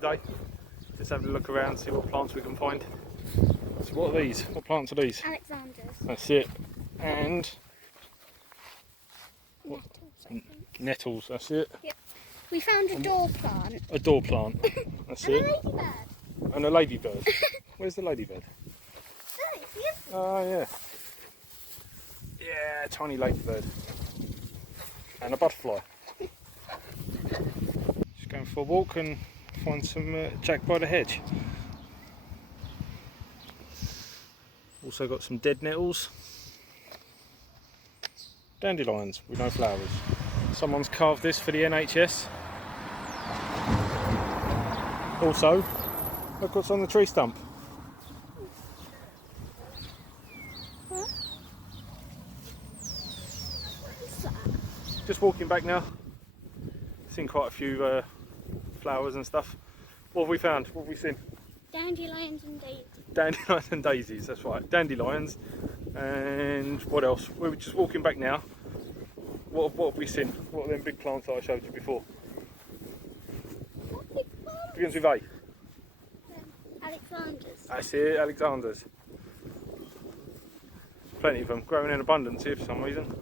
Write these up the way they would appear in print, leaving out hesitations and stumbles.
today. Just having a look around, see what plants we can find. So what are these? What plants are these? Alexander's. That's it. And Nettles, I think. nettles, that's it. Yep. We found a door plant. A door plant. That's And it. a ladybird. And a ladybird. Where's the ladybird? Oh, it's here. Oh yeah. Yeah, tiny ladybird. And a butterfly. Just going for a walk and find some jack by the hedge. Also got some dead nettles. Dandelions with no flowers. Someone's carved this for the NHS. Also, look what's on the tree stump. Huh? What's that? Just walking back now. Seen quite a few flowers and stuff. What have we found? What have we seen? Dandelions and daisies. Dandelions and daisies, that's right. Dandelions. And what else? We were just walking back now. What have we seen? What are them big plants that I showed you before? What big plants? Begins with A. Alexander's. That's it, Alexander's. Plenty of them, growing in abundance here for some reason.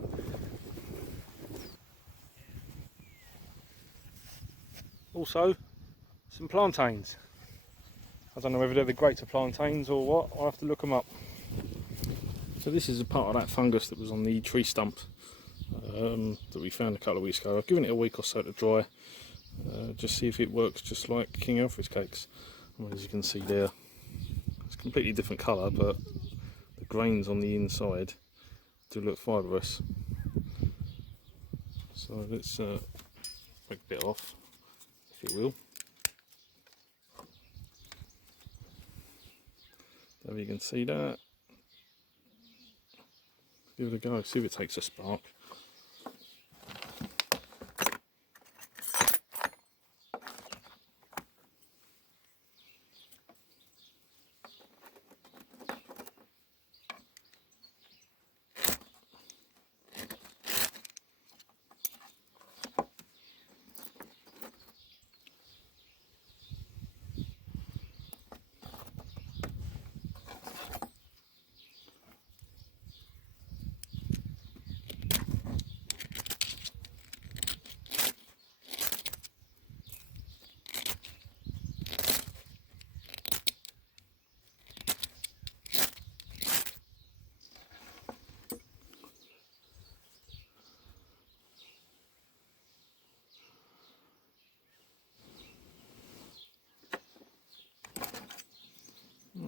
Also, some plantains. I don't know whether they're the greater plantains or what, I'll have to look them up. So this is a part of that fungus that was on the tree stump that we found a couple of weeks ago. I've given it a week or so to dry, just see if it works just like King Alfred's cakes. Well, as you can see there, it's a completely different colour, but the grains on the inside do look fibrous. So let's break a bit off, if you will. There you can see that. Give it a go, see if it takes a spark.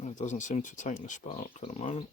It doesn't seem to take the spark at the moment.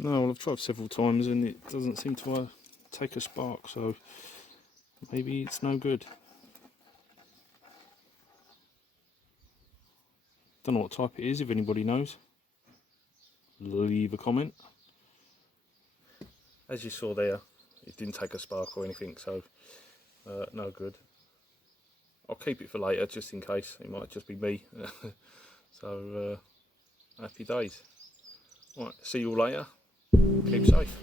No, well, I've tried several times and it doesn't seem to take a spark, so maybe it's no good. Don't know what type it is, if anybody knows. Leave a comment. As you saw there, it didn't take a spark or anything, so no good. I'll keep it for later just in case, it might just be me. So happy days. Right, see you all later. Keep safe.